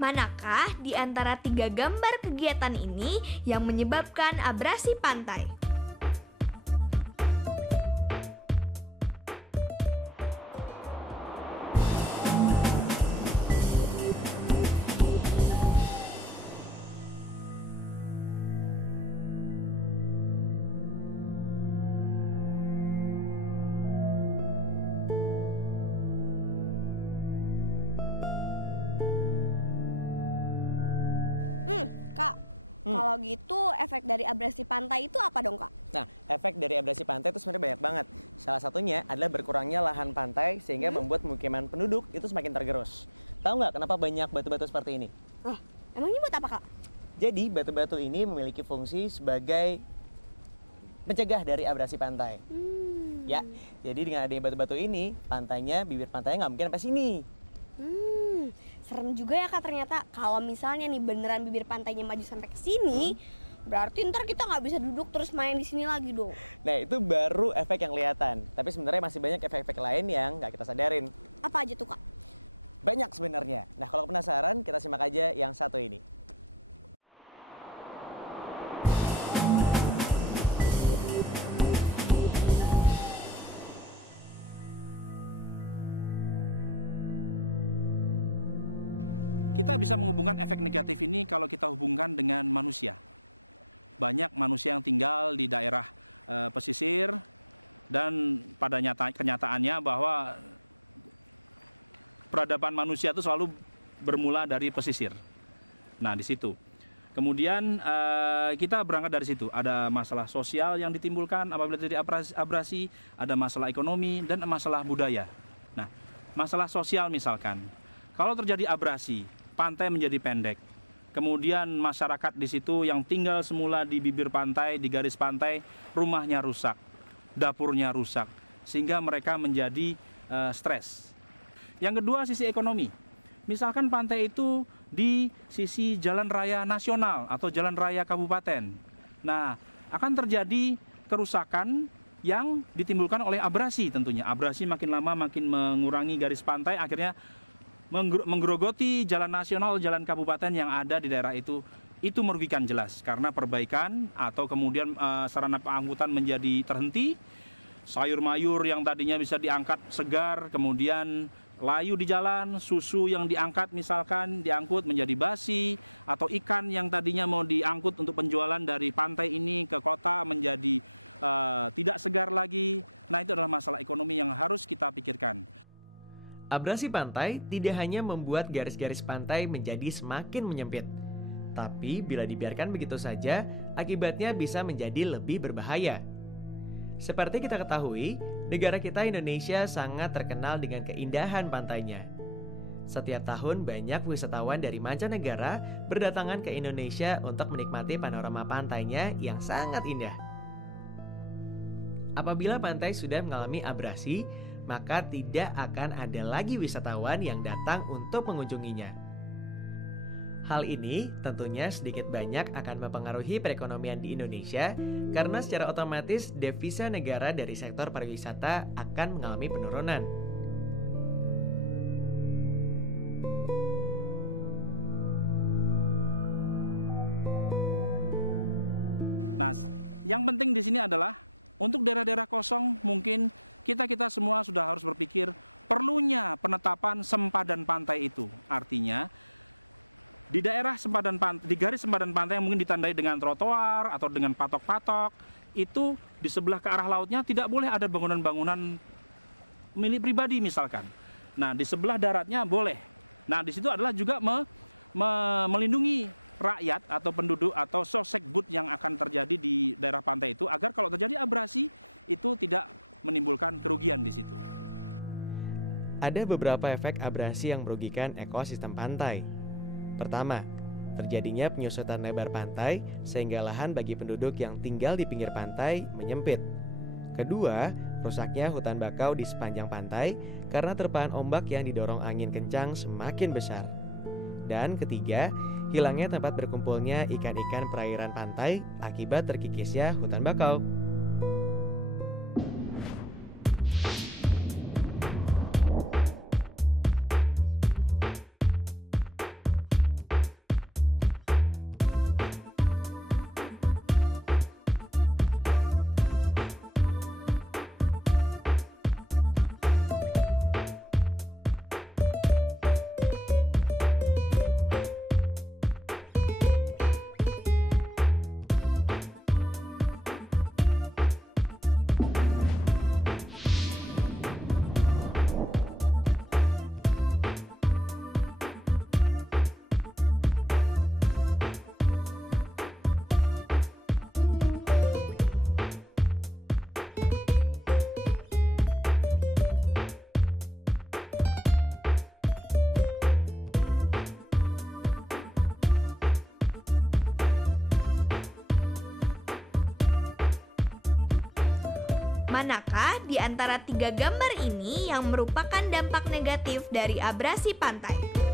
Manakah di antara 3 gambar kegiatan ini yang menyebabkan abrasi pantai? Kak, kalau gitu efek dari abrasi pantai itu apa dong, Kak? Nah, efek dari abrasi pantai itu sebenarnya banyak banget. Salah satunya adalah berkurangnya lahan pantai sehingga membuat pemukiman penduduk itu semakin tergerus. Tahu nggak kenapa banyak batu-batu seperti ini? Oh, emangnya buat apa, Kak? Jadi batu-batu ini memiliki fungsi sebagai mencegah dari abrasi pantai. Ya, jadi dengan adanya batu-batu ini, bibir pantainya nggak mungkin sampai sini. Serem juga ya, Kak, ternyata. Kalau misalnya nih beneran bibir pantainya maju sampai ke sini, berarti ntar kita nggak bisa duduk terus main di sini lagi dong. Nah, itu baru efek yang kelihatan. Tapi sebenarnya masih banyak efek-efek lain yang nggak kita sadarin. Apa aja tuh, Kak? Banyak sebenarnya. Nah, kalau penasaran, kita simak aja yang satu ini. Kita bisa menghubungkan efek negatif ini kalau kita hubungkan dengan manusia. Banyak manusia yang tinggal di daerah pesisir dan pada kenyataannya bahwa peradaban manusia itu selalu bermula dari pesisir. Nah, di situ. Kemudian kita berangkat dari situ. Ada masalah sosial yang ditimbulkan apabila terjadi abrasi, ada masalah ekonomi dan masalah budaya. Nah, masalah sosial misalkan, kalau terjadi abrasi, pantai menjadi pendek. Kemudian masyarakat di situ yang tinggal semula di bibir pantai, di garis pantai, rumahnya rusak, dapurnya rusak, sehingga mereka menjadi stres. Yang kedua, sisi ekonomi. Misalkan pantai itu di sisi jalan raya nasional atau jalan raya kabupaten. Nah, akan terjadi kerusakan yang ditimbulkan oleh abrasi tentunya. Abrasi makin lama makin mengurangi garis pantai, akhirnya menggerogoti jalan nasional, jalan kabupaten yang ada di daerah itu merugikan jelas karena perbaikan atau kemudian sarana pengangkutan menjadi terhenti, sayur mayur yang tadinya bisa diangkat segar kemudian layu di jalan, susu yang diangkat misalkan diangkut menjadi basi, atau ikan yang tadinya mau diangkut untuk penjualan dari pantai ini ke kota menjadi tidak segar lagi. Nah, itu adalah masalah ekonomi yang harus kita pikirkan. Abrasi pantai tidak hanya membuat garis-garis pantai menjadi semakin menyempit, tapi bila dibiarkan begitu saja, akibatnya bisa menjadi lebih berbahaya. Seperti kita ketahui, negara kita Indonesia sangat terkenal dengan keindahan pantainya. Setiap tahun banyak wisatawan dari mancanegara berdatangan ke Indonesia untuk menikmati panorama pantainya yang sangat indah. Apabila pantai sudah mengalami abrasi, maka tidak akan ada lagi wisatawan yang datang untuk mengunjunginya. Hal ini tentunya sedikit banyak akan mempengaruhi perekonomian di Indonesia karena secara otomatis devisa negara dari sektor pariwisata akan mengalami penurunan. Nah, yang penting di sini adalah untuk daerah-daerah kosong mungkin kita semua sudah harus berpikir perlunya penetapan sempadan pantai itu. Artinya di daerah di garis sempadan pantai yang mungkin ditandai dengan trotoar atau dengan patok-patok, itu di sebelah ke arah lautnya tidak boleh ada bangunan-bangunan milik pribadi misalkan. Nah, di sebelah daratnya boleh. Nah, di situ adalah juga melindungi rakyat atau penduduk atau sosekbud yang akan terjadi di daerah pantai itu agar kalau terjadi abrasi itu tidak menimbulkan kerugian di situ. Ada beberapa efek abrasi yang merugikan ekosistem pantai. Pertama, terjadinya penyusutan lebar pantai sehingga lahan bagi penduduk yang tinggal di pinggir pantai menyempit. Kedua, rusaknya hutan bakau di sepanjang pantai karena terpaan ombak yang didorong angin kencang semakin besar. Dan ketiga, hilangnya tempat berkumpulnya ikan-ikan perairan pantai akibat terkikisnya hutan bakau. Manakah di antara tiga gambar ini yang merupakan dampak negatif dari abrasi pantai?